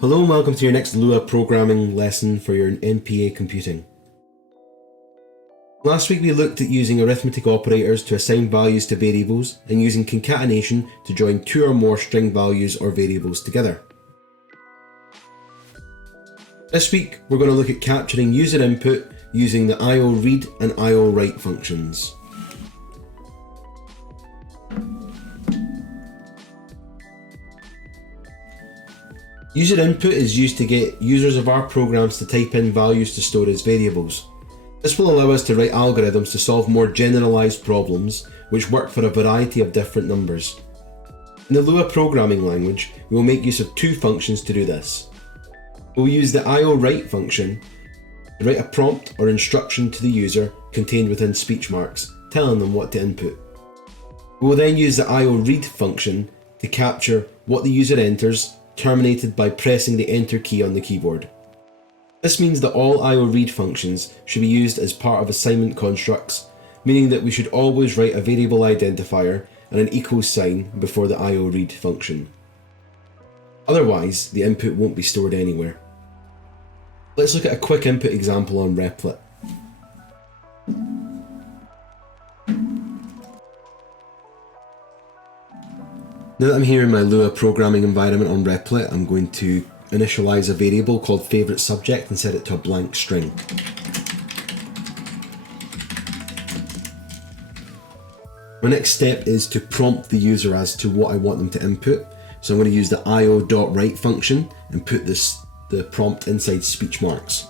Hello and welcome to your next Lua programming lesson for your NPA computing. Last week we looked at using arithmetic operators to assign values to variables and using concatenation to join two or more string values or variables together. This week we're going to look at capturing user input using the IO_read and IO_write functions. User input is used to get users of our programs to type in values to store as variables. This will allow us to write algorithms to solve more generalized problems which work for a variety of different numbers. In the Lua programming language, we will make use of two functions to do this. We will use the IO_write function to write a prompt or instruction to the user contained within speech marks, telling them what to input. We will then use the IO_read function to capture what the user enters, terminated by pressing the enter key on the keyboard. This means that all IO_read functions should be used as part of assignment constructs, meaning that we should always write a variable identifier and an equals sign before the IO_read function. Otherwise, the input won't be stored anywhere. Let's look at a quick input example on Replit. Now that I'm here in my Lua programming environment on Replit, I'm going to initialize a variable called favourite subject and set it to a blank string. My next step is to prompt the user as to what I want them to input. So I'm going to use the IO_write function and put the prompt inside speech marks.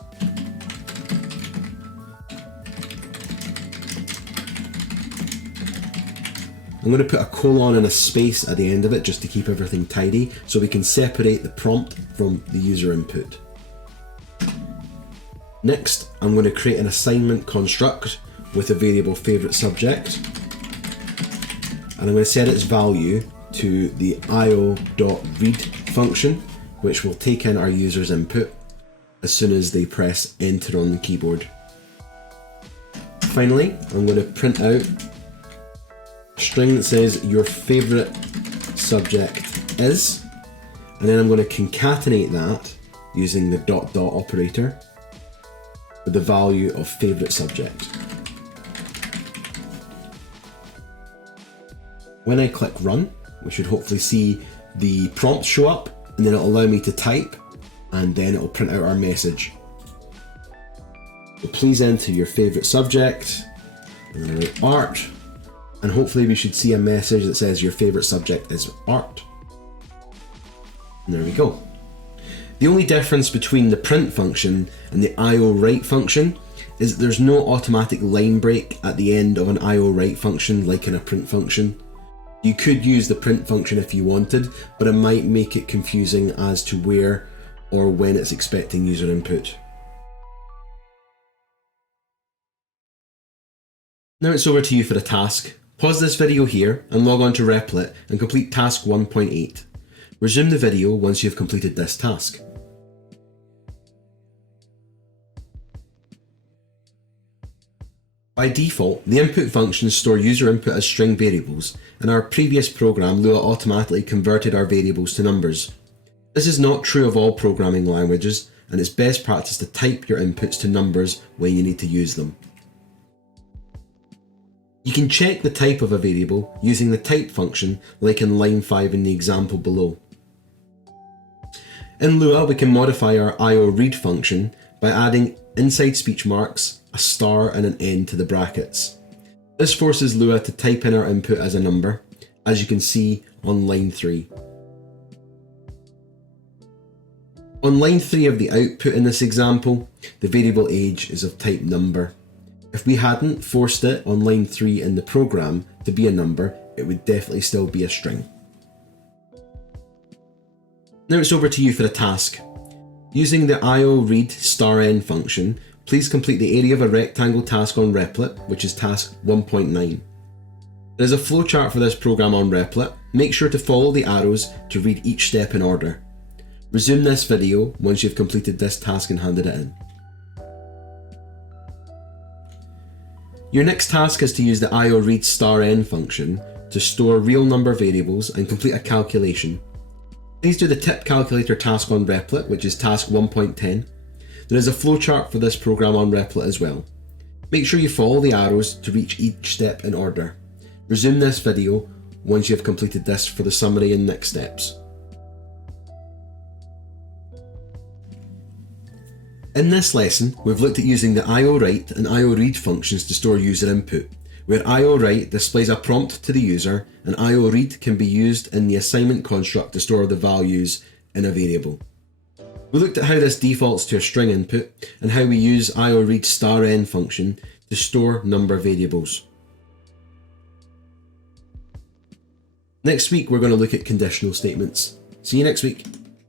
I'm going to put a colon and a space at the end of it just to keep everything tidy so we can separate the prompt from the user input. Next, I'm going to create an assignment construct with a variable favourite subject, and I'm going to set its value to the IO.read function, which will take in our user's input as soon as they press enter on the keyboard. Finally, I'm going to print out a string that says your favourite subject is, and then I'm going to concatenate that using the ... operator with the value of favourite subject. When I click run, we should hopefully see the prompt show up, and then it'll allow me to type, and then it'll print out our message. So please enter your favourite subject, and then I write art, and hopefully we should see a message that says your favourite subject is art. And there we go. The only difference between the print function and the IO_write function is that there's no automatic line break at the end of an IO_write function like in a print function. You could use the print function if you wanted, but it might make it confusing as to where or when it's expecting user input. Now it's over to you for the task. Pause this video here and log on to Replit and complete task 1.8. Resume the video once you have completed this task. By default, the input functions store user input as string variables. In our previous program, Lua automatically converted our variables to numbers. This is not true of all programming languages, and it's best practice to type your inputs to numbers when you need to use them. You can check the type of a variable using the type function like in line 5 in the example below. In Lua, we can modify our IO_read function by adding inside speech marks a star and an N to the brackets. This forces Lua to type in our input as a number, as you can see on line 3. On line 3 of the output in this example, the variable age is of type number. If we hadn't forced it on line 3 in the program to be a number, it would definitely still be a string. Now it's over to you for the task. Using the IO_read *n function, please complete the area of a rectangle task on Replit, which is task 1.9. There's a flowchart for this program on Replit. Make sure to follow the arrows to read each step in order. Resume this video once you've completed this task and handed it in. Your next task is to use the IO_read *n function to store real number variables and complete a calculation. Please do the tip calculator task on Replit, which is task 1.10. There is a flowchart for this program on Replit as well. Make sure you follow the arrows to reach each step in order. Resume this video once you have completed this for the summary and next steps. In this lesson, we've looked at using the IO_write and IO_read functions to store user input, where IO_write displays a prompt to the user and IO_read can be used in the assignment construct to store the values in a variable. We looked at how this defaults to a string input and how we use IO_read*n function to store number variables. Next week, we're going to look at conditional statements. See you next week.